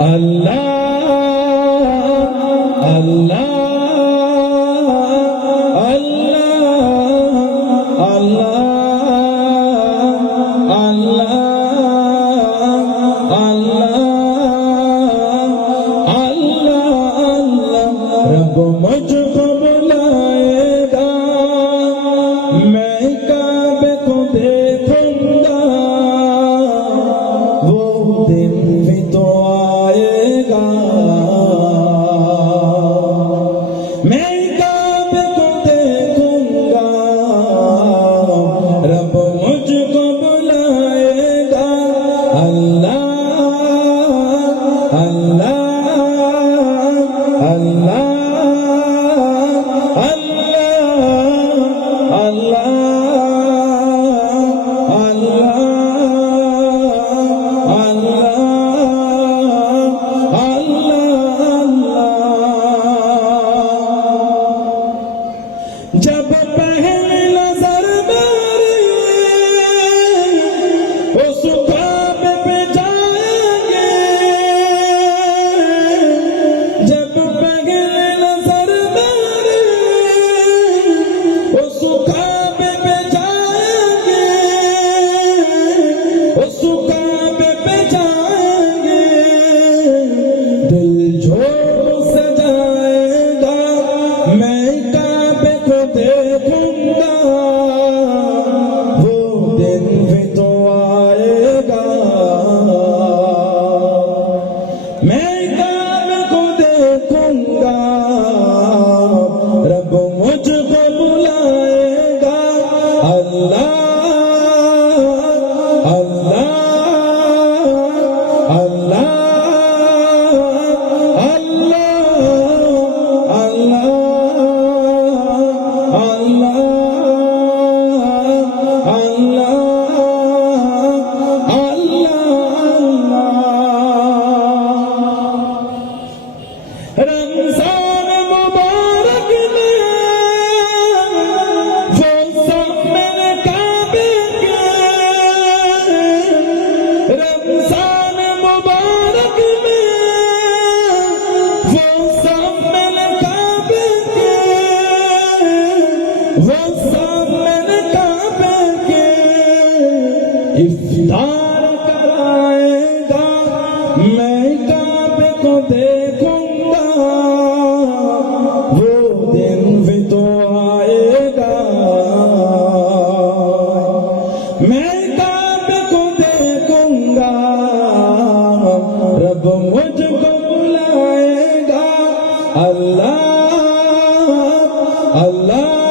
अल्लाह अल्लाह अल्लाह अल्लाह अल्लाह अल्लाह अल्लाह रब मुझको बुलाएगा मैं काबे को देखूंगा वो दिन भी तो आएगा मैं काबे को देखूंगा रब मुझको बुलाएगा अल्लाह अल्लाह अल्लाह जब पहली नजर मेरी उस काबे पे जाएंगे जब पहली नजर मेरी उस काबे पे जाएंगे उस काबे पे जाएंगे दिल झोंक से जाएगा मैं काबे को देखूंगा वो दिन भी तो आएगा मैं काबे को देखूंगा रब मुझको बुलाएगा अल्लाह अल्लाह अल्लाह रमज़ान मुबारक में वो सामन काबे के रमज़ान मुबारक में वो सामन काबे के वो सामन काबे के इफ्तार कराएगा मैं काबे को देखूंगा वो दिन भी तो आएगा मैं काबे को देखूंगा रब मुझको बुलाएगा अल्लाह अल्लाह